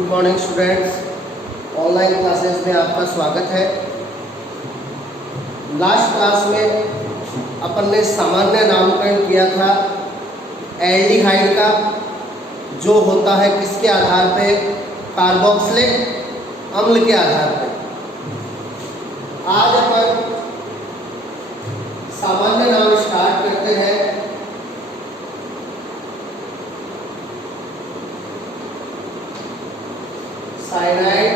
Good morning students, online classes में आपका स्वागत है। लास्ट क्लास में अपन ने सामान्य नामकरण किया था एल्डिहाइड का, जो होता है किसके आधार पे, कार्बोक्सिलिक अम्ल के आधार पे। आज अपन सामान्य नाम स्टार्ट करते हैं। साइनाइड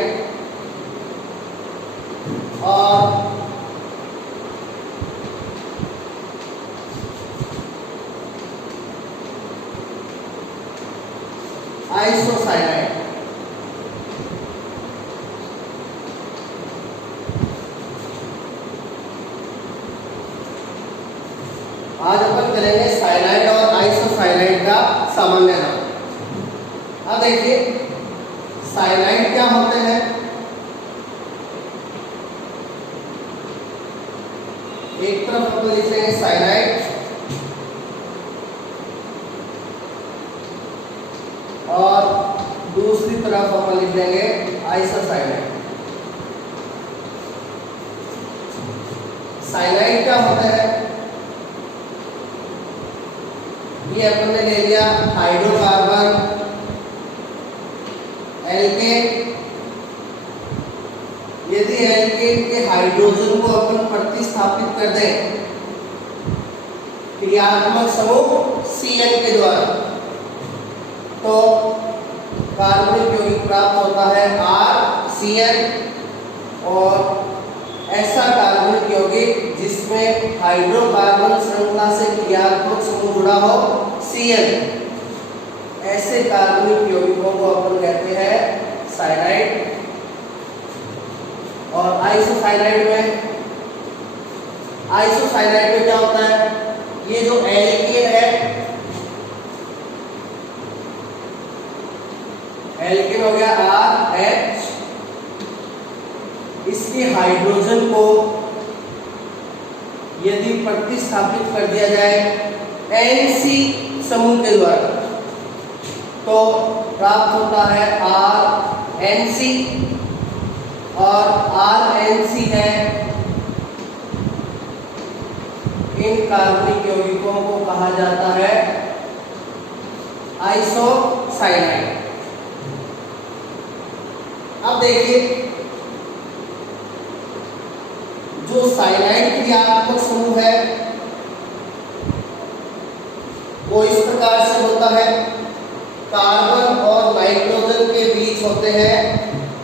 और आइसोसाइनाइड। आज अपन करेंगे साइनाइड और आइसोसाइनाइड का सामान्य नाम। अब देखिए साइनाइड क्या होते हैं। एक तरफ अपन लिख लेंगे साइनाइड और दूसरी तरफ अपन लिख लेंगे आइसोसाइनाइड। साइनाइड क्या होता है, ये अपन ने ले लिया हाइड्रोकार्बन एल्केन। यदि एल्केन के हाइड्रोजन को अपन प्रतिस्थापित कर दें क्रियात्मक समूह Cn के द्वारा, तो कार्बनिक यौगिक प्राप्त होता है RCN। और ऐसा कार्बनिक यौगिक जिसमें हाइड्रोकार्बन श्रृंखला से क्रियात्मक समूह जुड़ा हो Cn, ऐसे कार्बनिक यौगिकों को अपन कहते हैं साइनाइड। और आइसोसाइनाइड में क्या होता है, ये जो एल्केन है, एल्केन हो गया RH, इसके हाइड्रोजन को यदि प्रतिस्थापित कर दिया जाए NC समूह के द्वारा, तो प्राप्त होता है RNC। और RNC है इन कार्बनिक यौगिकों को कहा जाता है आइसोसाइनाइड। अब देखिए जो साइनाइड क्रियात्मक समूह है वो इस प्रकार से होता है। कार्बन और नाइट्रोजन के बीच होते हैं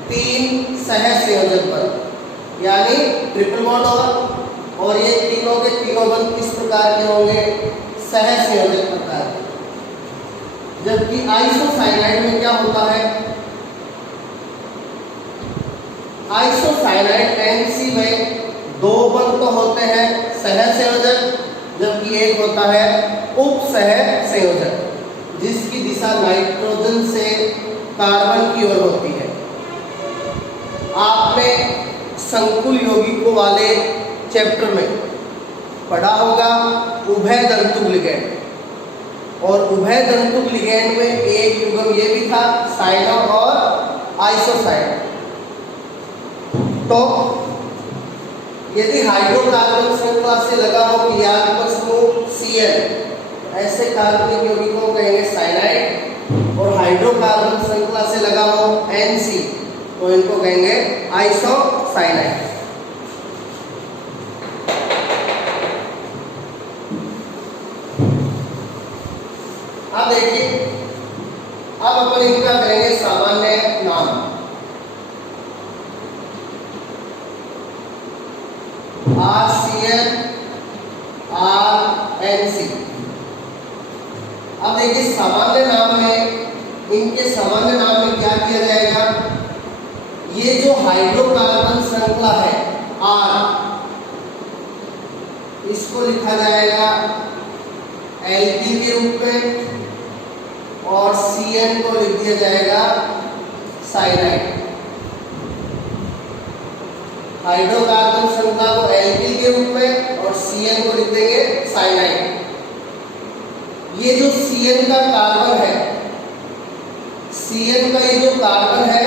3 सहसंयोजक बंध, यानी ट्रिपल बॉन्ड होगा। और ये तीनों के तीनों बंध किस प्रकार के होंगे, सहसंयोजक प्रकार के। जबकि आइसोसाइनाइड में क्या होता है, आइसोसाइनाइड NC में 2 बंध तो होते हैं सहसंयोजक, जबकि एक होता है उप सहसंयोजक जिसकी दिशा नाइट्रोजन से कार्बन की ओर होती है। आपने संकुल यौगिकों वाले चैप्टर में पढ़ा होगा उभय तंतुक लिगैंड, और उभय तंतुक लिगैंड में एक युग्म ये भी था साइनो और आइसोसाइड। तो यदि हाइड्रोकार्बन श्रृंखला से लगा हो क्रियात्मक समूह Cn, ऐसे कार्बनिक यौगिकों को कहेंगे साइनाइड। और हाइड्रोकार्बन श्रृंखला से लगा हो NC, तो इनको कहेंगे आइसोसाइनाइड। अब देखिए, अब अपन इनका करेंगे सामान्य नाम। RCN, RNC। अब देखिए सामान्य नाम में, इनके सामान्य नाम में क्या किया जाएगा, ये जो हाइड्रोकार्बन श्रृंखला है R, इसको लिखा जाएगा एल्कीन के रूप में, और Cn को लिख दिया जाएगा साइनाइड। हाइड्रोकार्बन श्रृंखला को एल्कीन के रूप में और Cn को लिख देंगे साइनाइड। ये जो Cn का कार्बन है, CN का ये जो कार्बन है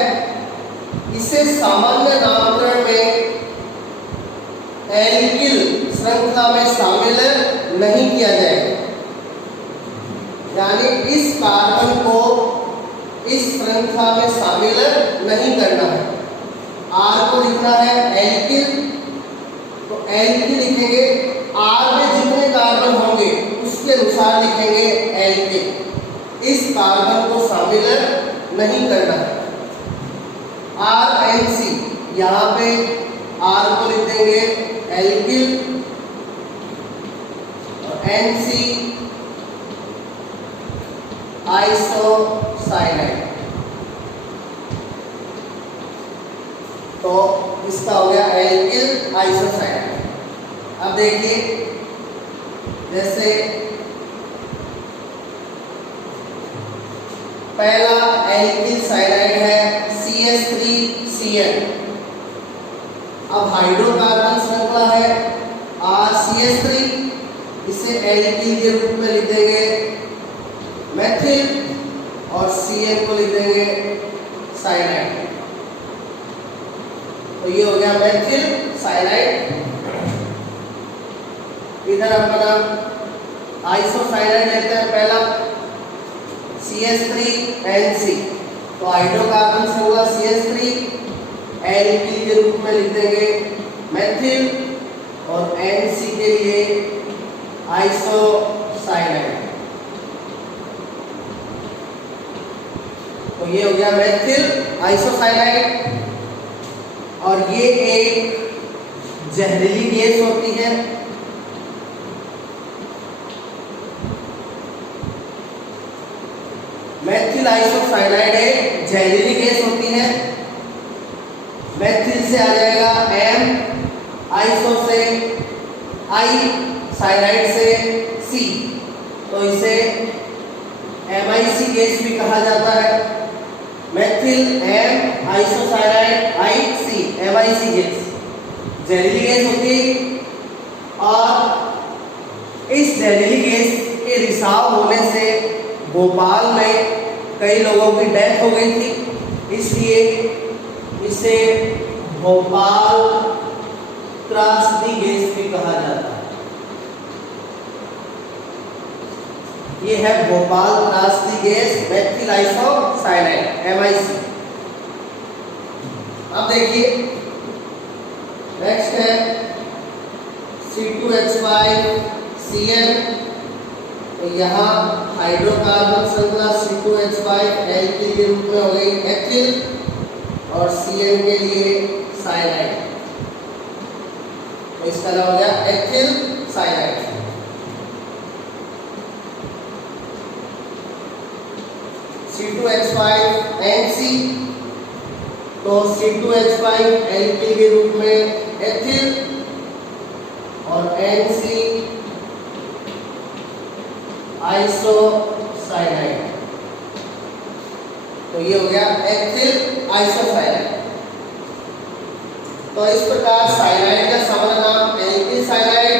इसे सामान्य नामकरण में एल्किल श्रृंखला में शामिल नहीं किया जाएगा, यानी इस कार्बन को इस श्रृंखला में शामिल नहीं करना है। R को लिखना है एल्किल, तो एल्किल लिखेंगे, R में जितने कार्बन होंगे उसके अनुसार लिखेंगे एल्किल। इस कार्बन को शामिल नहीं करना है। RNC, यहाँ पे R को लिख देंगे एल्किल और NC आइसोसाइनाइड। तो इसका हो गया एल्किल आइसोसाइनाइड। अब देखिए, जैसे पहला एल्किल साइनाइड है CH3CN। अब हाइड्रोकार्बन श्रृंखला है RCH3, इसे एल्किल के रूप में लिख देंगे मेथिल और CN को लिख देंगे साइनाइड। तो ये हो गया मेथिल साइनाइड। इधर अपना आइसोसाइनाइड लेते हैं, पहला CH3NC। तो हाइड्रोकार्बन श्रृंखला CH3 एल्किल के रूप में लिख देंगे मेथिल और NC के लिए आइसोसाइनाइड। तो ये हो गया मेथिल आइसोसाइनाइड। और ये एक जहरीली गैस होती है। मेथिल आइसोसाइनाइड एक जहरीली गैस होती है। मेथिल से आ जाएगा M, आइसो से I, साइनाइड से C, तो इसे MIC गैस भी कहा जाता है। Methyl M isocyanide IC, MIC gas जहरीली गैस होती है। और इस जहरीली गैस के रिसाव होने से भोपाल में कई लोगों की डेथ हो गई थी, इसलिए इसे भोपाल त्रासदी गैस भी कहा जाता है। ये है भोपाल त्रासदी गैस मेथिल आइसोसाइनाइड MIC। अब देखिए, नेक्स्ट है C2H5CN। तो यहाँ हाइड्रोकार्बन श्रृंखला C2H5 एल्किल के रूप में हो गई एथिल और CN के लिए साइनाइड। तो इसका नाम हो गया एथिल साइनाइड। C2H5NC, तो C2H5 एल्किल के रूप में एथिल और NC आइसोसाइनाइड। तो ये हो गया एथिल आइसोसाइनाइड। तो इस प्रकार साइनाइड का समग्र नाम एल्किल साइनाइड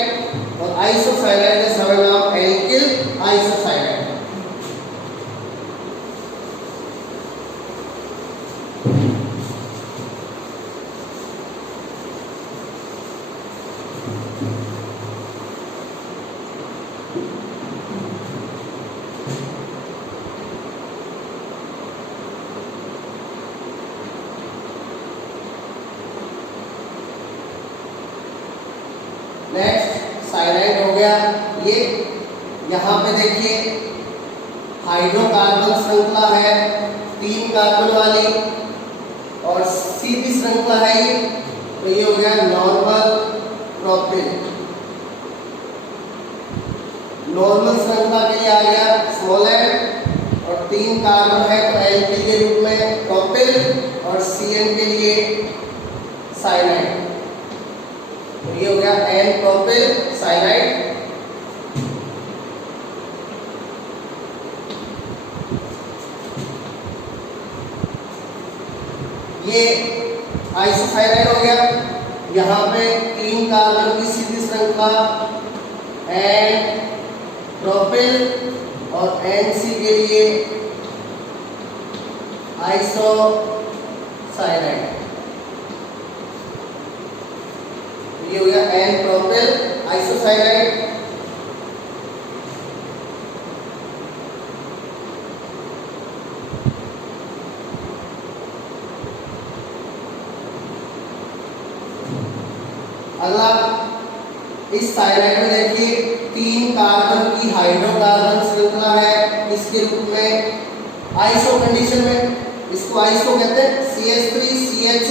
और आइसोसाइनाइड का समग्र नाम एल्किल आइसोसाइनाइड। नेक्स्ट साइनाइड हो गया ये। यहाँ पे देखिए हाइड्रोकार्बन श्रृंखला है 3 कार्बन वाली और सीधी श्रृंखला है ये। तो ये हो गया नॉर्मल प्रोपिल। नॉर्मल श्रृंखला के लिए आ गया स्मॉल m और 3 कार्बन है तो एल्किल के रूप में प्रोपिल और CN के लिए साइनाइड। तो ये हो गया N प्रोपिल साइनाइड। ये आइसोसाइनाइड हो गया। यहाँ पे 3 कार्बन की सीधी श्रृंखला N प्रोपिल और NC के लिए आइसोसाइनाइड। ये हो गया एन प्रोपिल आइसोसाइनाइड। अगला इस साइनाइड में देखिए 3 कार्बन की हाइड्रोकार्बन श्रृंखला है, इसके रूप में आइसो कंडीशन में, इसको आइसो कहते हैं, CH3CH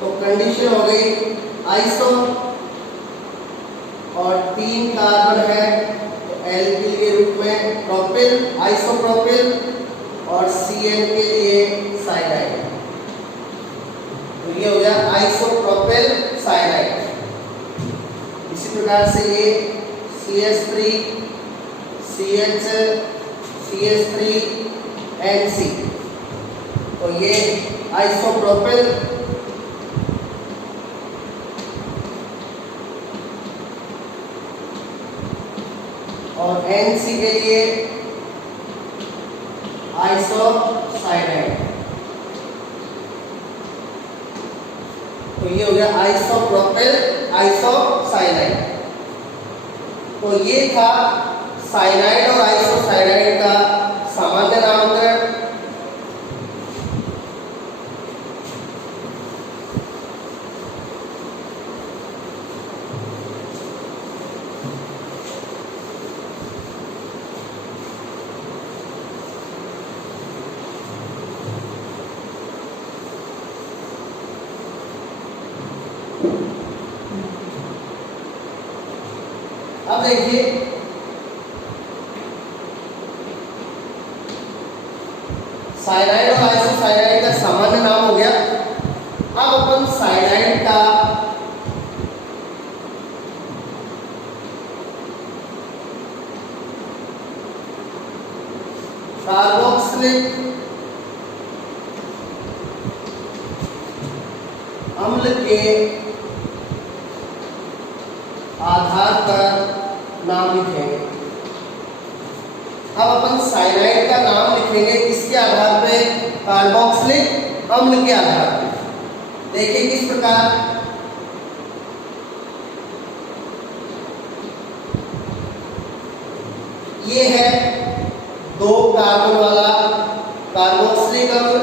तो कंडीशन हो गई आइसो, और 3 कार्बन है तो एल्किल के रूप में प्रोपिल आइसोप्रोपिल, और Cn के लिए साइनाइड। तो ये हो गया आइसोप्रोपिल साइनाइड। इसी प्रकार से ये CH3 CH CH3NC, तो ये आइसोप्रोपिल और NC के लिए आइसोसाइनाइड। तो ये हो गया आइसोप्रोपिल आइसोसाइनाइड। तो ये था साइनाइड और आइसोसाइनाइड का सामान्य नामकरण। अब देखिए साइनाइड और आइसोसाइनाइड का सामान्य नाम हो गया। अब अपन साइनाइड का कार्बोक्सिलिक अम्ल के आधार पर नाम लिखेंगे। अब अपन साइनाइड का नाम लिखेंगे किसके आधार पे? कार्बोक्सिलिक अम्ल के आधार पे। देखिए किस प्रकार, ये है 2 कार्बन वाला कार्बोक्सिलिक अम्ल,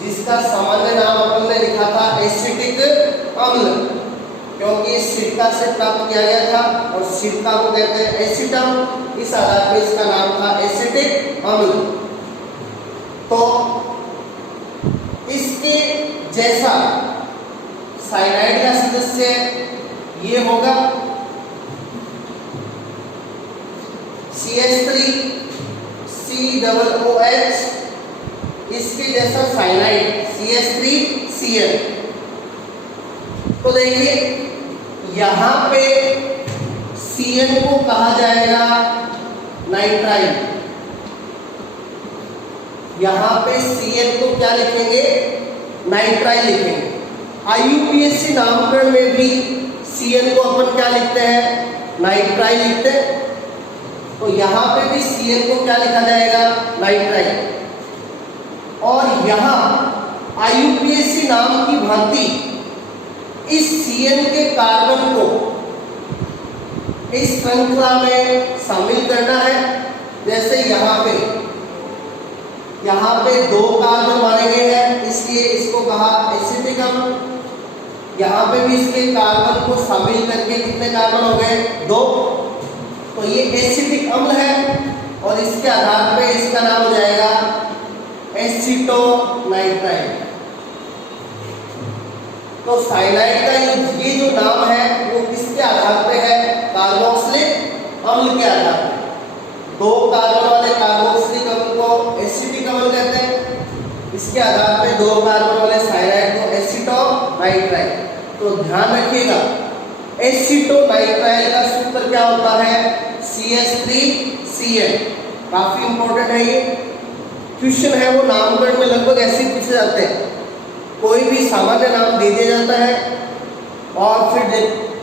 जिसका सामान्य नाम अपन ने लिखा था एसिटिक अम्ल, क्योंकि सिरका से प्राप्त किया गया था और सिरका को कहते हैं एसिटम, इस आधार पर इसका नाम था एसिटिक अम्ल। तो इसके जैसा साइनाइड का सदस्य ये होगा CH3COOH, इसके जैसा साइनाइड CH3Cl। तो देखिए यहां पे Cl को कहा जाएगा नाइट्राइल, यहां पे Cl को क्या लिखेंगे? नाइट्राइल लिखेंगे। IUPAC नामकरण में भी Cl को अपन क्या लिखते हैं? नाइट्राइल लिखते हैं। तो यहां पे भी Cl को क्या लिखा जाएगा? नाइट्राइल। और यहां IUPAC नाम की भांति इस Cl के कार्बन को इस श्रृंखला में शामिल करना है। जैसे यहाँ पे 2 कार्बन माने गए हैं, इसलिए इसको कहा एसिटिक अम्ल। यहाँ पे भी इसके कार्बन को शामिल करके कितने कार्बन हो गए? 2। तो ये एसिटिक अम्ल है और इसके आधार पे इसका नाम हो जाएगा एसिटोनाइट्राइल। तो साइनाइड का ये जो नाम है वो किसके आधार पे है? कार्बोक्सिलिक अम्ल के आधार पे। 2 कार्बन वाले कार्बोक्सिलिक अम्ल को एसिटिक अम्ल कहते हैं, इसके आधार पे 2 कार्बन वाले साइनाइड को एसिटोनाइट्राइल। तो ध्यान रखिएगा एसिटोनाइट्राइल का सूत्र क्या होता है? CH3Cl। काफी इंपॉर्टेंट है ये क्वेश्चन है, वो नामकरण में लगभग ऐसे ही पूछे जाते हैं। कोई भी सामान्य नाम दे दिया जाता है और फिर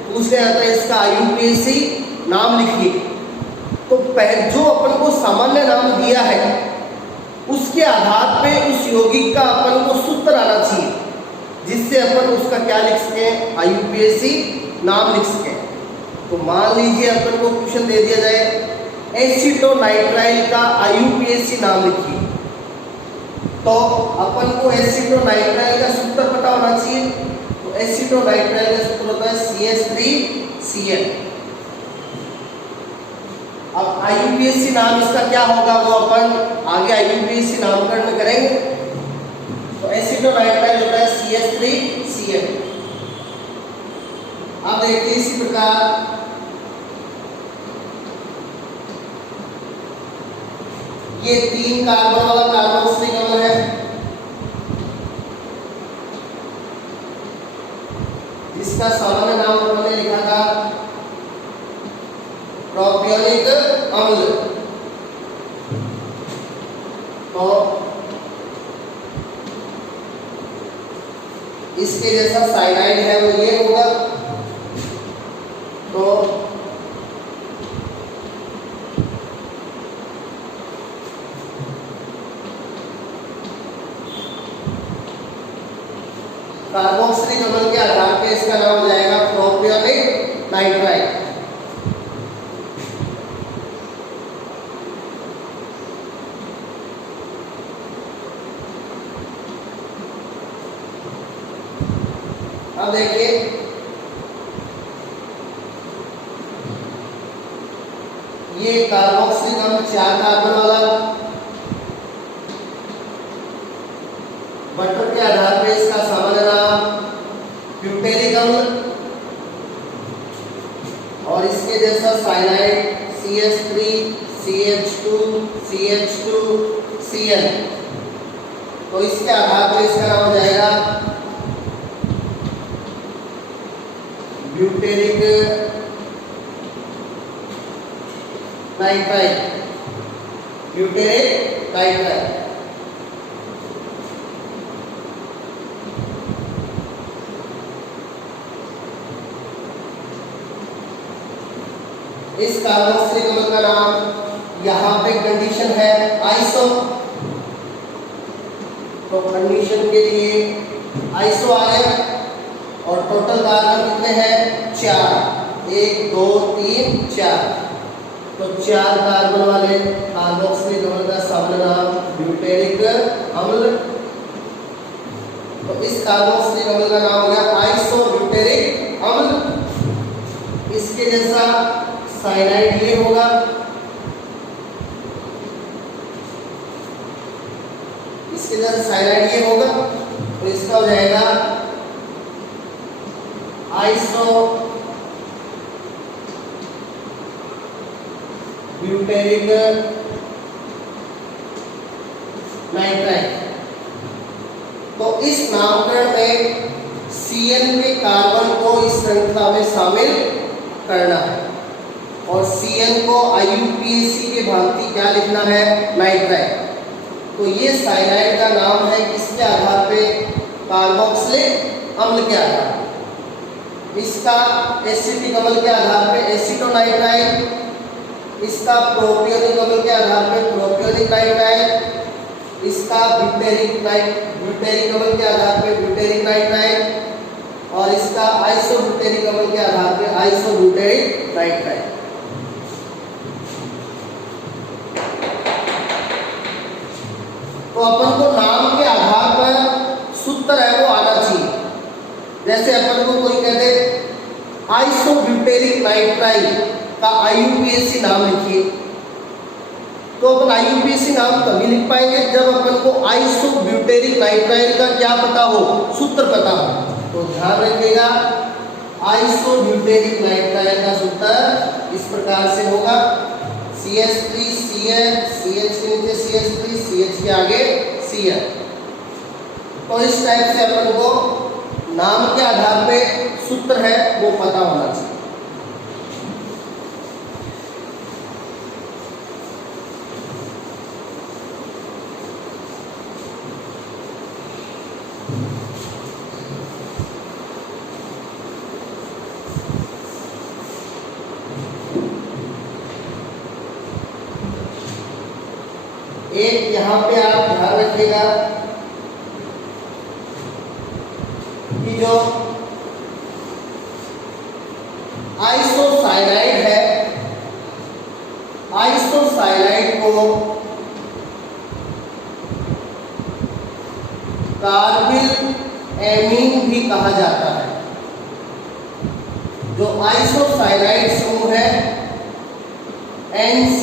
पूछने आता है इसका IUPAC नाम लिखिए। तो जो अपन को सामान्य नाम दिया है उसके आधार पे उस यौगिक का अपन को सूत्र आना चाहिए, जिससे अपन उसका क्या लिख सकें, IUPAC नाम लिख सकें। तो मान लीजिए अपन को क्वेश्चन दे दिया जाए एसीटोनाइट्राइल का IUPAC नाम लिखिए, तो अपन को एसीटोनाइट्राइल का सूत्र पता होना चाहिए। तो एसीटोनाइट्राइल का सूत्र होता है CH3Cl। अब IUPAC नाम इसका क्या होगा वो अपन आगे IUPAC नामकरण में करेंगे। तो एसीटोनाइट्राइल होता है CH3Cl। अब देखते हैं इसी प्रकार ये 3 कार्बन वाला कार्बोक्सिलिक अम्ल है, जिसका सामान्य नाम हमने लिखा था प्रोपियोनिक अम्ल। तो इसके जैसा साइनाइड है वो ये होगा। तो कार्बोक्सिलिक अम्ल के आधार पे इसका नाम हो जाएगा प्रोपियोनिक नाइट्राइल। अब देखिए ये कार्बोक्सिलिक अम्ल 4 कार्बन वाला, बटर के आधार पे इसका सामान्य नाम ब्यूटेरिक अम्ल, और इसके जैसा cyanide CH3 CH2 CH2 Cl। तो इसके आधार पे इसका नाम हो जाएगा ब्यूटेरिक नाइट्राइल। Butyric nitrile. इस कार्बोक्सिलिक अम्ल का नाम यहाँ पे कंडीशन है आइसो। तो कंडीशन के लिए आइसो आया और टोटल कार्बन कितने हैं 4, 1 2 3 4। तो 4 कार्बन वाले कार्बोक्सिलिक अम्ल का सामान्य नाम ब्यूटेरिक अम्ल। तो इस कार्बोक्सिलिक अम्ल का नाम हो गया आइसोब्यूटेरिक अम्ल। इसके जैसा साइनाइड ये होगा, इसके जैसा साइनाइड ये होगा। तो इसका हो जाएगा आइसो ब्यूटेरिक नाइट्राइल। तो इस नामकरण में Cl के कार्बन को इस श्रृंखला में शामिल करना है और Cl को IUPAC के भांति क्या लिखना है, नाइट्राइल। तो ये साइनाइड का नाम है किसके आधार पे, कार्बोक्सिलिक अम्ल के आधार पे। इसका एसिटिक अम्ल के आधार पे एसीटोनाइट्राइल, इसका प्रोपियोनिक अम्ल के आधार पे प्रोपियोनिक नाइट्राइल, इसका ब्यूटेरिक अम्ल के आधार पे ब्यूटेरिक नाइट्राइल, और इसका आइसोब्यूटेरिक अम्ल के आधार पे आइसोब्यूटेरिक नाइट्राइल। तो अपन को नाम के आधार पर सूत्र है वो आना चाहिए। जैसे अपन को कोई कहते आइसोब्यूटेरिक नाइट्राइल का IUPAC नाम लिखिए, तो अपन IUPAC नाम तभी लिख पाएंगे जब अपन को आइसोब्यूटेरिक नाइट्राइल का क्या पता हो, सूत्र पता हो। तो ध्यान रखिएगा आइसोब्यूटेरिक नाइट्राइल का सूत्र इस प्रकार से होगा CH3 CH, CH के नीचे CH3, CH के आगे Cl। तो इस टाइप से अपन को नाम के आधार पे सूत्र है वो पता होना चाहिए। एक यहाँ पे आप ध्यान रखिएगा कि जो आइसोसाइनाइड है, आइसोसाइनाइड को कार्बिल एमीन भी कहा जाता है। जो आइसोसाइनाइड समूह है NC,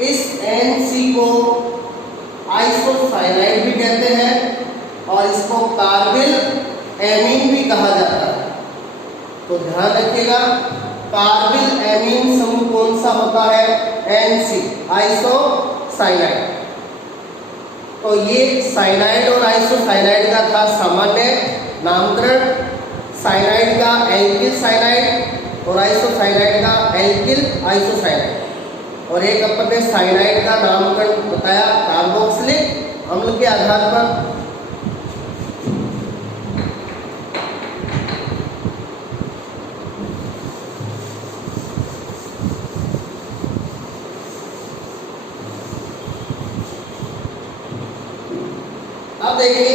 इस NC को आइसोसाइनाइड भी कहते हैं और इसको कार्बिल एमीन भी कहा जाता है। तो ध्यान रखिएगा, कार्बिल एमीन समूह कौन सा होता है? NC, isocyanide. तो ये साइनाइड और आइसोसाइनाइड का था सामान्य नामकरण। साइनाइड का एल्किल साइनाइड और आइसोसाइनाइड का एल्किल आइसोसाइनाइड। और एक अपन ने साइनाइड का नामकरण बताया कार्बोक्सिलिक अम्ल के आधार पर। अब देखिए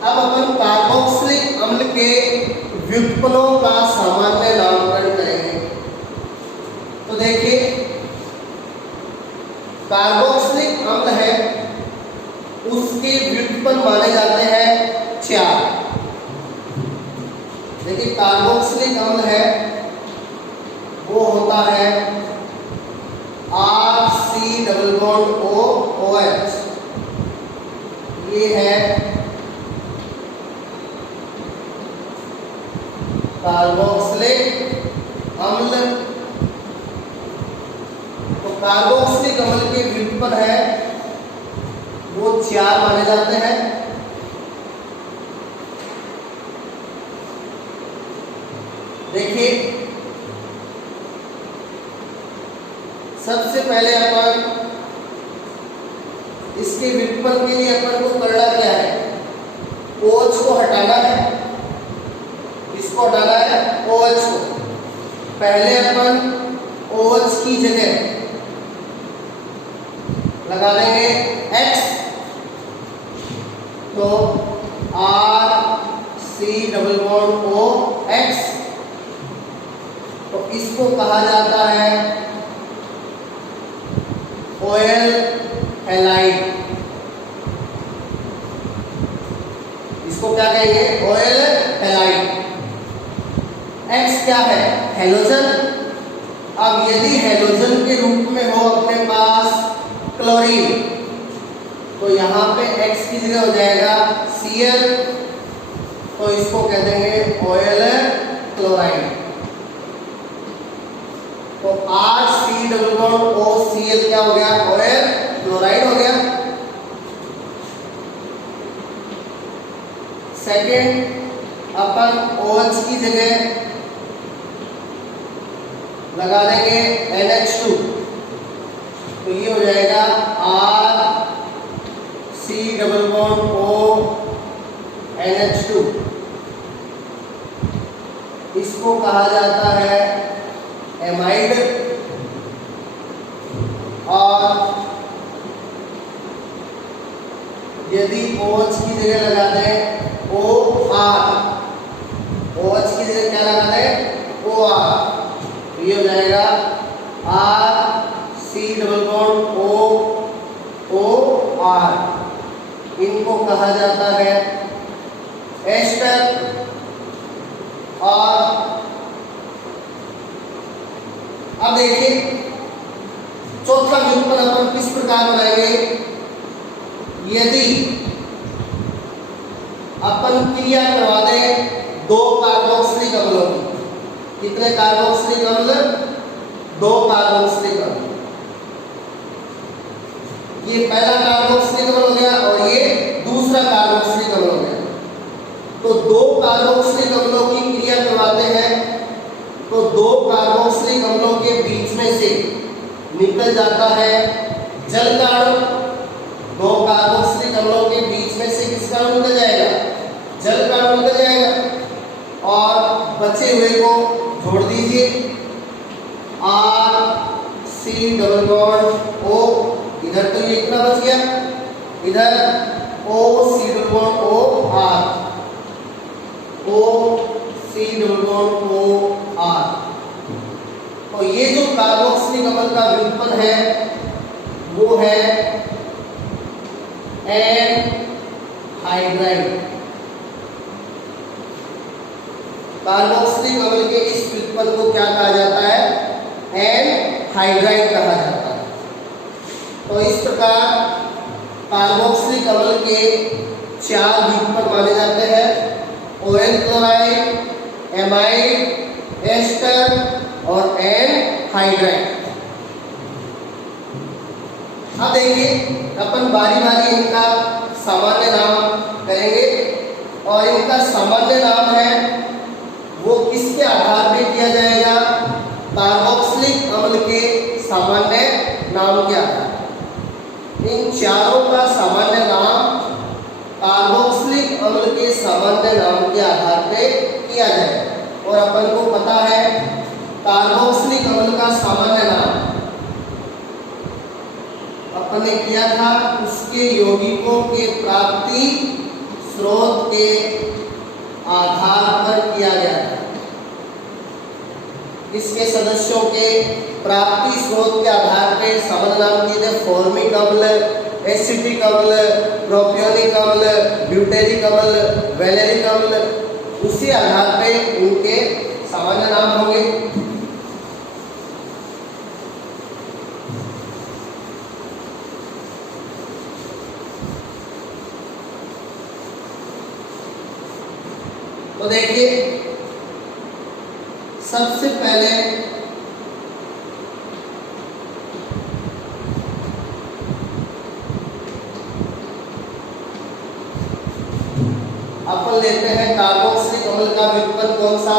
अब अपन कार्बोक्सिलिक अम्ल के व्युत्पन्नों का सामान्य नामकरण करेंगे। तो देखिए, कार्बोक्सिलिक अम्ल है, उसके व्युत्पन्न माने जाते हैं 4। देखिए, कार्बोक्सिलिक अम्ल है वो होता है RC डबल बॉन्ड OH, ये है कार्बोक्सिलिक अम्ल। तो कार्बोक्सिलिक अम्ल के व्युत्पन्न है वो 4 माने जाते हैं। देखिए, सबसे पहले अपन इसके व्युत्पन्न के लिए अपन को करना क्या है? OH को हटाना है। इसको हटाना है OH को। पहले अपन OH की जगह लगा देंगे X, तो RC डबल बॉन्ड OX। तो इसको कहा जाता है ऑयल हैलाइड। इसको क्या कहेंगे? Oil halide. X क्या है? हैलोजन। अब यदि हैलोजन के रूप में हो अपने पास क्लोरीन, तो यहाँ पे X की जगह हो जाएगा Cl, तो इसको कह देंगे ऑयल क्लोराइड। तो RC डबल बॉन्ड OCl क्या हो गया? ऑयल क्लोराइड हो गया। सेकेंड, अपन OH की जगह लगा देंगे NH2, तो ये हो जाएगा RC डबल बॉन्ड NH2। इसको कहा जाता है एमाइड। और यदि OH की जगह लगा दें OR, OH की जगह क्या लगा दें? OR, ये हो जाएगा RC डबल बॉन्ड OR। इनको कहा जाता है एस्टर। और अब देखिए, चौथा व्युत्पन्न अपन किस प्रकार बनाएंगे? यदि अपन क्रिया करवा दें 2 कार्बोक्सिलिक अम्लों की, कितने कार्बोक्सिलिक अम्ल? 2 कार्बोक्सिलिक अम्ल। ये पहला कार्बोक्सिलिक अम्ल हो गया और ये दूसरा कार्बोक्सिलिक अम्ल हो गया। तो 2 कार्बोक्सिलिक अम्लों की क्रिया करवाते हैं तो 2 कार्बोक्सिलिक अम्लों के बीच में से निकल जाता है जल का अणु। 2 कार्बोक्सिलिक अम्लों के बीच में से किसका अणु निकल जाएगा? जल का अणु निकल जाएगा। और बचे हुए को जोड़ दीजिए, R C double bond O। इधर तो ये कितना बच गया, इधर O C double bond O R, O C double bond O R। तो ये जो कार्बोक्सिलिक अम्ल का व्युत्पन्न है वो है एनहाइड्राइड। कार्बोक्सिलिक अम्ल के इस व्युत्पन्न को क्या कहा जाता है? एनहाइड्राइड कहा जाता है। तो इस प्रकार कार्बोक्सिलिक अम्ल के 4 व्युत्पन्न माने जाते हैं, OL क्लोराइड, एमाइड, एस्टर और एनहाइड्राइड। अब देखिए अपन बारी बारी इनका सामान्य नाम करेंगे और इनका सामान्य नाम है वो किसके आधार पे किया जाएगा? कार्बोक्सिलिक अम्ल के सामान्य नाम के आधार। इन चारों का सामान्य नाम कार्बोक्सिलिक अम्ल के सामान्य नाम के आधार पे किया जाएगा। और अपन को पता है कार्बोक्सिलिक अम्ल का सामान्य नाम अपन ने किया था, उसके यौगिकों के प्राप्ति स्रोत के आधार पर किया गया था। इसके सदस्यों के प्राप्ति स्रोत के आधार पे सामान्य नाम किए थे फॉर्मिक अम्ल, एसिटिक अम्ल, प्रोपियोनिक अम्ल, ब्यूटेरिक अम्ल, वैलेरिक अम्ल। उसी आधार पे उनके सामान्य नाम होंगे। तो देखिए सबसे पहले अपन लेते हैं कार्बोक्सिलिक अम्ल का व्युत्पन्न कौन सा?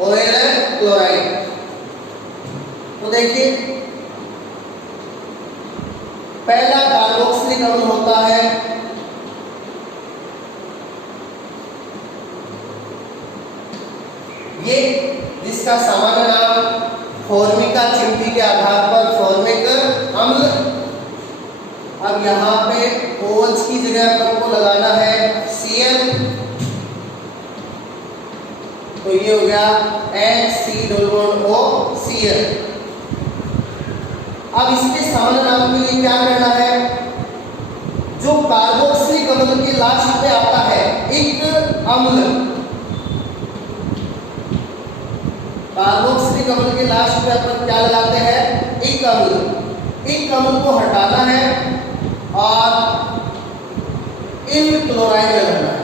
OL chloride. तो देखिए पहला कार्बोक्सिलिक अम्ल होता है ये, जिसका सामान्य नाम फॉर्मिका चिमटी के आधार पर फॉर्मिक अम्ल। अब यहाँ पे OH की जगह अपन को लगाना है Cl, तो ये हो गया HCOCl। अब इसके सामान्य नाम के लिए क्या करना है? जो कार्बोक्सिलिक अम्ल के लास्ट में आता है एक अम्ल, कार्बोक्सिलिक अम्ल के लास्ट में अपन क्या लगाते हैं? एक अम्ल। एक अम्ल को हटाना है और इल क्लोराइड लगाना है।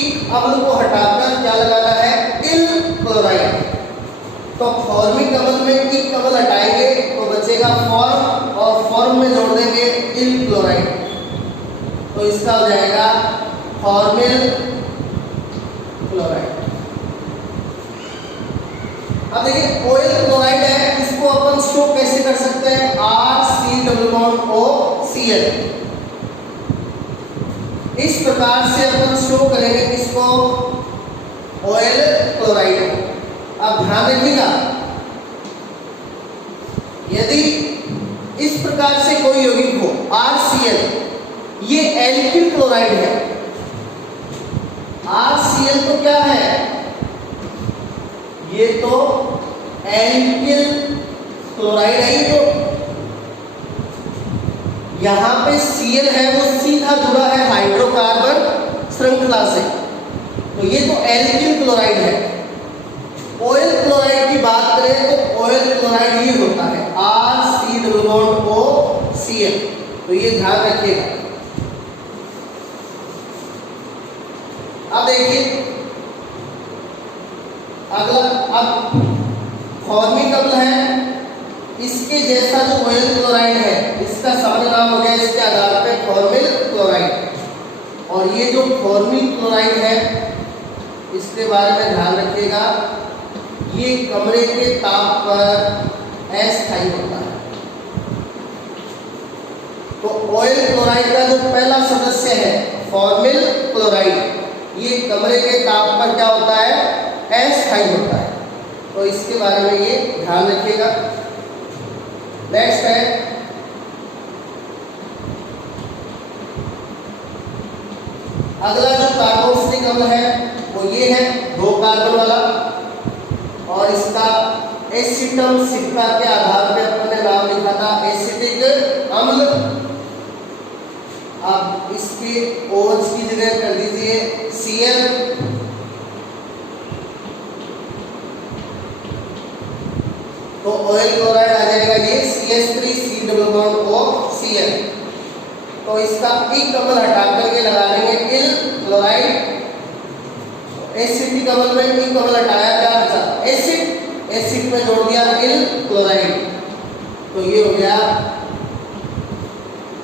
एक अम्ल को हटाकर क्या लगाना है? इल क्लोराइड। तो फॉर्मिक अम्ल में एक अम्ल हटाएंगे तो बचेगा फॉर्म और फॉर्म में जोड़ देंगे इल क्लोराइड, तो इसका हो जाएगा फॉर्मिल क्लोराइड। अब देखिए OL क्लोराइड है, इसको अपन शो कैसे कर सकते हैं? RC≡OCl। इस प्रकार से अपन शो करेंगे किसको? OL chloride. अब ध्यान रखिएगा, यदि इस प्रकार से कोई यौगिक हो RCl, ये एल्किल क्लोराइड है। RCl तो क्या है? ये तो एल्किल क्लोराइड है। ये तो यहाँ पे Cl है वो सीधा जुड़ा है हाइड्रोकार्बन श्रृंखला से, तो ये तो एल्किल क्लोराइड है। OL क्लोराइड की बात करें तो OL क्लोराइड ये होता है RC≡OCl, तो ये ध्यान रखिएगा। अब देखिए अगला अब फॉर्मिक अम्ल है, इसके जैसा जो ऑयल क्लोराइड है इसका सामान्य नाम हो गया इसके आधार पे फॉर्मिल क्लोराइड। और ये जो फॉर्मिल क्लोराइड है इसके बारे में ध्यान रखिएगा, ये कमरे के ताप पर अस्थायी होता है। तो ऑयल क्लोराइड का जो पहला सदस्य है फॉर्मिल क्लोराइड, ये कमरे के ताप पर क्या होता है, अस्थायी होता है। तो इसके बारे में ये ध्यान रखिएगा। नेक्स्ट है अगला जो कार्बोक्सिलिक अम्ल है वो ये है 2 कार्बन वाला, और इसका एसिटम सिक्का के आधार पे अपन ने नाम लिखा था एसिटिक अम्ल। अब इसके OH की जगह कर दीजिए Cl, तो ऑयल क्लोराइड आ जाएगा ये CH3 double bond O Cl। तो इसका एक अम्ल हटा करके लगा देंगे इल क्लोराइड। एसिटिक अम्ल में एक अम्ल हटाया, क्या बचा एसिड, एसिड में जोड़ दिया इल क्लोराइड, तो ये हो गया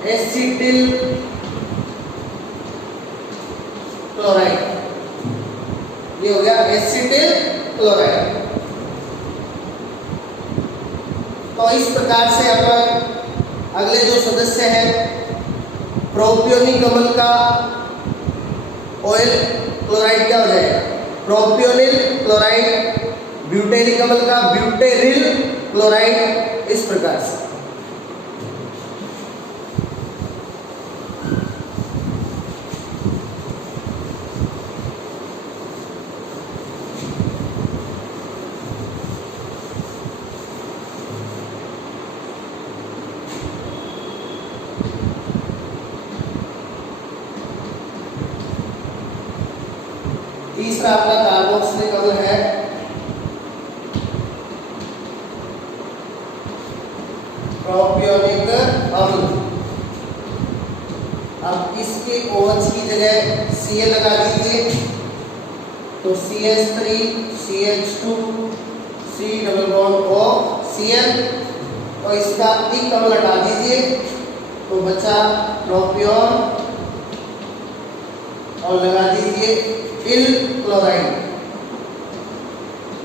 एसिटिल क्लोराइड, ये हो गया एसिटिल क्लोराइड। तो इस प्रकार से अपन अगले जो सदस्य हैं प्रोपियोनिक अम्ल का ऑयल क्लोराइड क्या हो जाएगा, प्रोपियोनिल क्लोराइड, ब्यूटेरिक अम्ल का ब्यूटेरिल क्लोराइड, इस प्रकार से। तीसरा अपना कार्बोक्सिलिक अम्ल है प्रोपियोनिक अम्ल। अब इसके OH की जगह Cl लगा दीजिए, तो CH3 CH2 C double bond O Cl, तो इसका एक अम्ल हटा दीजिए तो बचा प्रोपियोन, और लगा दीजिए इल क्लोराइड,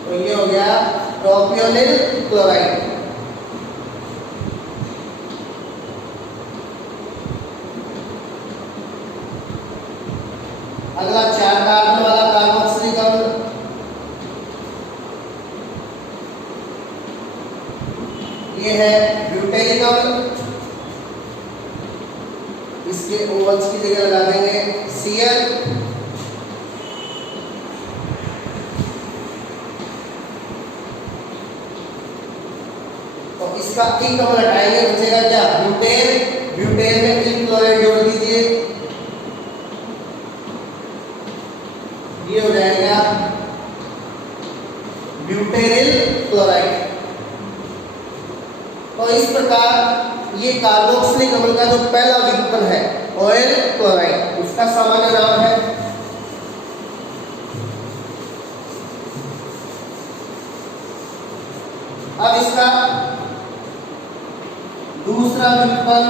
तो ये हो गया प्रोपियोनिल क्लोराइड। अगला 4 कार्बन वाला कार्बोक्सिलिक अम्ल, ये है ब्यूटेरिक अम्ल। इसके OH की जगह लगा देंगे Cl, तो इसका एक अम्ल हटाएंगे, बचेगा क्या ब्यूटेन, ब्यूटेन में इल क्लोराइड जोड़ दीजिए, ये हो जाएगा ब्यूटेरिल क्लोराइड। तो इस प्रकार ये कार्बोक्सिलिक अम्ल का जो पहला विघटन है ऑयल क्लोराइड, उसका सामान्य नाम है अब इसका दूसरा विघटन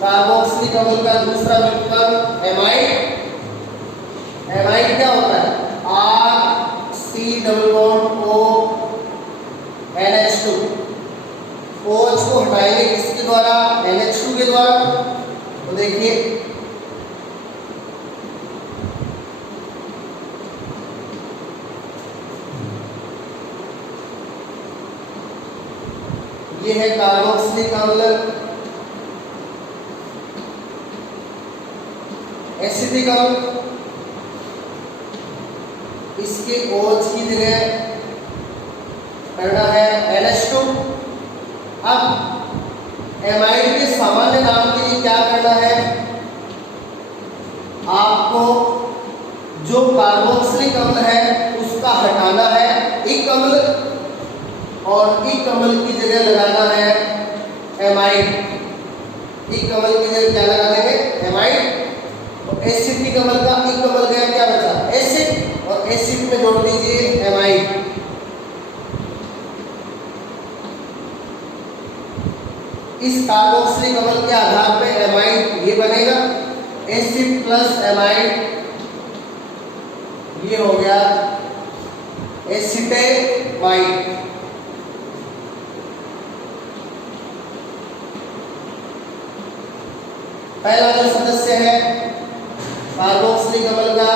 कार्बोक्सिलिक अम्ल का दूसरा विघटन एमाइड। एमाइड क्या होता है RC double bond O NH2, OH को हटाएंगे किसके द्वारा, NH2 के द्वारा। तो देखिए ये है कार्बोक्सिलिक अम्ल, एसिटिक अम्ल। इसके OH की जगह करना है NH2। अब एमाइड के सामान्य नाम के लिए क्या करना है, आपको जो कार्बोक्सिलिक अम्ल है उसका हटाना है एक अम्ल, और एक अम्ल की जगह लगाना है एमाइड। एक अम्ल की जगह क्या लगा देंगे, एमाइड। तो एसिटिक अम्ल का एक अम्ल गया, क्या बचा एसिड, और एसिड में जोड़ दीजिए एमाइड। इस कार्बोक्सिलिक अम्ल के आधार पे एमाइड ये बनेगा, एसिड प्लस एमाइड ये हो गया एसिटेमाइड। पहला जो सदस्य है कार्बोक्सिलिक अम्ल का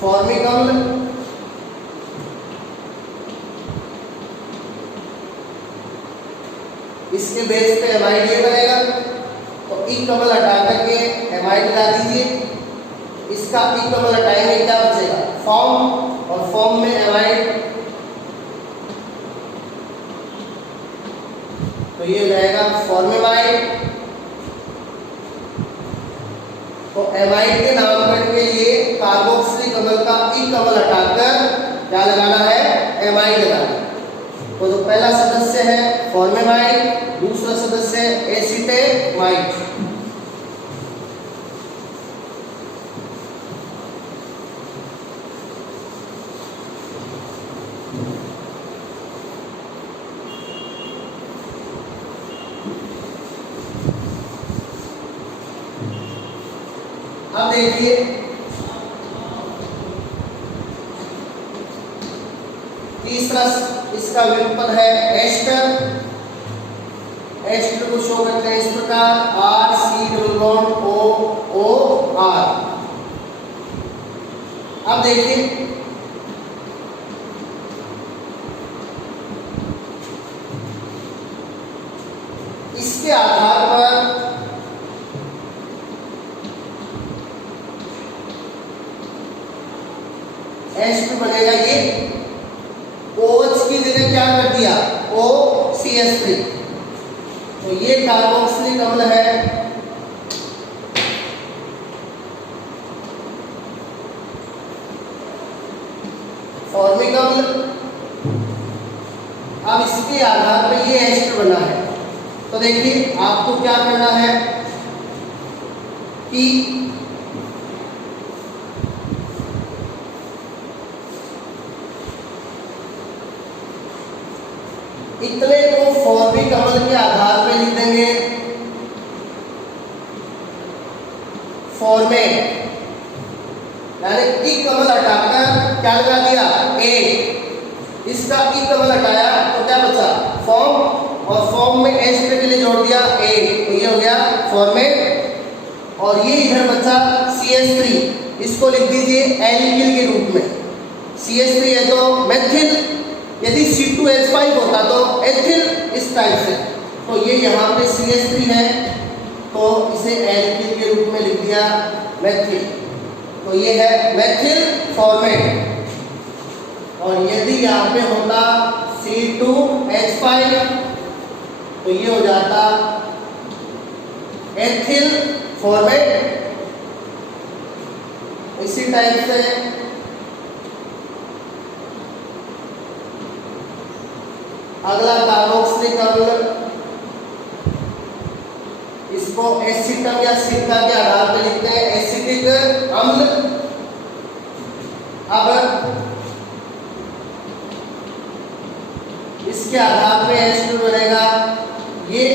फॉर्मिक अम्ल, इसके बेस पे एमाइड ये बनेगा, तो इक अम्ल हटा करके एमाइड ला दीजिए। इसका इक अम्ल हटाएंगे क्या बचेगा, फॉर्म, और फॉर्म में एमाइड, तो ये हो जाएगा फॉर्मेमाइड। तो एमाइड के नामकरण के लिए कार्बोक्सिलिक अम्ल का इक अम्ल हटाकर क्या लगाना है, एमाइड लगाना। तो जो पहला सदस्य है फॉर्मेमाइड, दूसरा सदस्य है एसिटेमाइड। अब देखिए तीसरा इसका व्युत्पन्न है एस्टर। एस्टर को शो करते हैं इस प्रकार, R C double bond O O R. अब देखिए इसके आधार पर एस्टर बनेगा ये, OH की जगह क्या कर दिया, OCH3। तो ये कार्बोक्सिलिक अम्ल है, फॉर्मिक अम्ल। अब इसके आधार पर ये एस्टर बना है। तो देखिए आपको क्या करना है कि इतने को फॉर्मिक अम्ल के आधार पे लिख देंगे फॉर्मेट, यानी इक अम्ल हटाकर क्या लगा दिया, ए। इसका इक अम्ल हटाया तो क्या बचा, फॉर्म, और फॉर्म में एस्टर के लिए जोड़ दिया ए, तो ये हो गया फॉर्मेट। और ये इधर बचा CH3, इसको लिख दीजिए एल्किल के रूप में। CH3 है तो मेथिल, यदि C2H5 होता तो एथिल, इस टाइप से। तो ये यहाँ पे CH3 है तो इसे एल्किल के रूप में लिख दिया मेथिल, तो ये है मेथिल फॉर्मेट। और यदि यहाँ पे होता C2H5 तो ये हो जाता एथिल फॉर्मेट। इसी टाइप से अगला कार्बोक्सिलिक अम्ल, इसको एसिटम या सिरका के आधार पर लिखते हैं एसिटिक अम्ल। अब इसके आधार पे एस्टर बनेगा ये।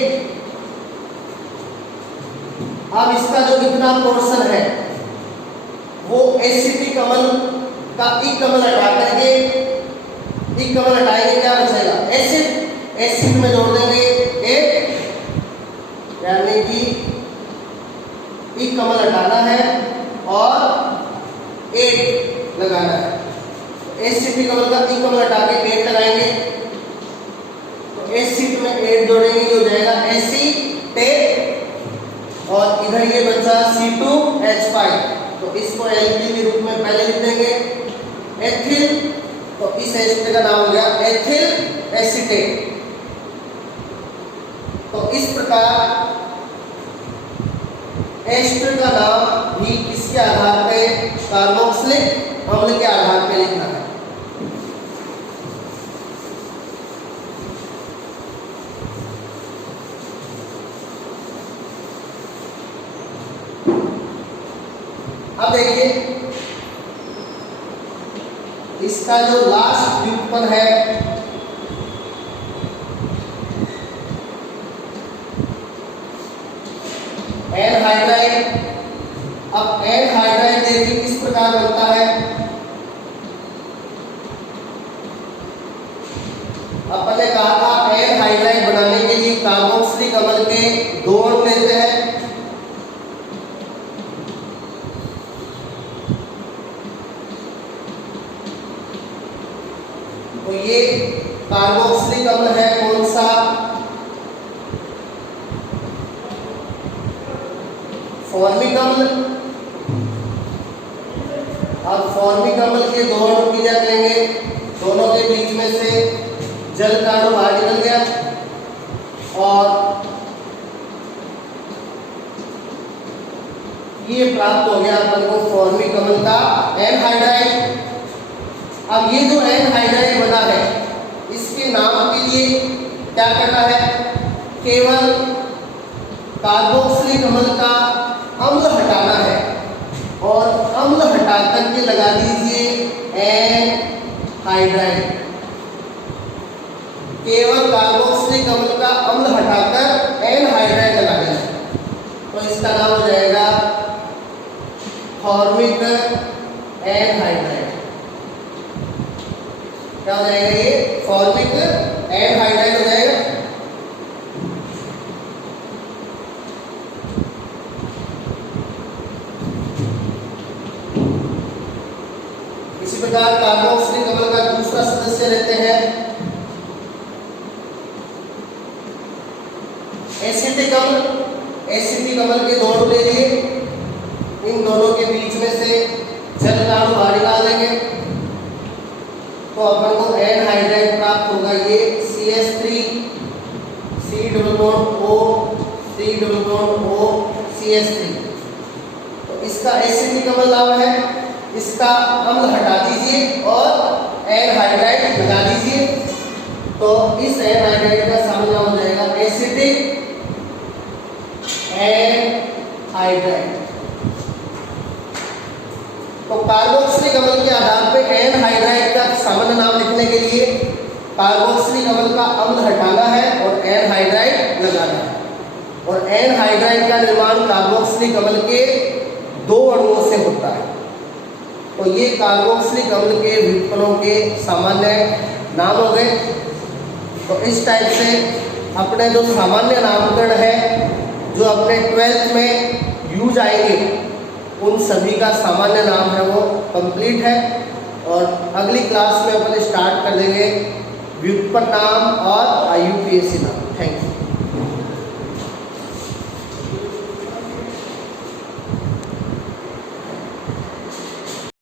अब इसका जो इतना पोर्शन है वो एसिटिक अम्ल का इक अम्ल हटा करके, इक अम्ल हटाएंगे क्या बचेगा, एसिड। एसिड में जोड़ देंगे एक, यानी कि इक अम्ल हटाना है और एक लगाना है। एसिटिक अम्ल का इक अम्ल हटा के एक लगाएंगे तो एसिड में एक जोड़ेंगे, ये हो जाएगा एसीटेट। और इधर ये बचा C2H5, तो इसको एल्किल के रूप में पहले लिख देंगे एथिल, तो इस एस्टर का नाम हो गया एथिल एसीटेट। तो इस प्रकार एस्टर का नाम भी किसके आधार पे, कार्बोक्सिलिक अम्ल के आधार पे लिखना है। अब देखिए इसका जो लास्ट व्युत्पन्न है एनहाइड्राइड। अब एनहाइड्राइड देखिए किस प्रकार बनता है। अपन ने कहा था एनहाइड्राइड बनाने के लिए कार्बोक्सिलिक अम्ल के 2 अणु लेते हैं। तो ये कार्बोक्सिलिक अम्ल है कौन सा, फॉर्मिक अम्ल। अब फॉर्मिक अम्ल के 2 अणु की क्या करेंगे, दोनों के बीच में से जल का अणु बाहर निकल गया और ये प्राप्त हो गया अपन को फॉर्मिक अम्ल का एनहाइड्राइड। अब ये जो एनहाइड्राइड बना है इसके नाम के लिए क्या करना है, केवल कार्बोक्सिलिक अम्ल का अम्ल हटाना है और अम्ल हटा करके लगा दीजिए एनहाइड्राइड। केवल कार्बोक्सिलिक अम्ल का अम्ल हटाकर एनहाइड्राइड लगा देना, तो इसका नाम हो जाएगा फॉर्मिक एनहाइड्राइड। क्या हो जाएगा, ये फॉर्मिक एनहाइड्राइड हो जाएगा। इसी प्रकार कार्बोक्सिलिक अम्ल का दूसरा सदस्य लेते हैं एसिटिक अम्ल। एसिटिक अम्ल के 2 अणु ले लिए, इन दोनों के बीच में से जल का अणु बाहर निकाल देंगे तो अपन को एनहाइड्राइड प्राप्त होगा। ये CH3 C double bond O C double bond O CH3। तो इसका एसिटिक अम्ल नाम है, इसका अम्ल हटा दीजिए और एनहाइड्राइड लगा दीजिए, तो इस एनहाइड्राइड का सामना हो जाएगा एसिटिक एनहाइड्राइड। तो कार्बोक्सिलिक अम्ल के आधार पर एनहाइड्राइड का सामान्य नाम लिखने के लिए कार्बोक्सिलिक अम्ल का अम्ल हटाना है और एनहाइड्राइड लगाना है, और एनहाइड्राइड का निर्माण कार्बोक्सिलिक अम्ल के 2 अणुओं से होता है। तो ये कार्बोक्सिलिक अम्ल के व्युत्पन्नों के सामान्य नाम हो गए। तो इस टाइप से अपने जो सामान्य नामकरण है जो अपने 12th में यूज आएंगे उन सभी का सामान्य नाम है वो कंप्लीट है। और अगली क्लास में अपन स्टार्ट कर देंगे व्युत्पन्न नाम और IUPAC नाम। Thank you.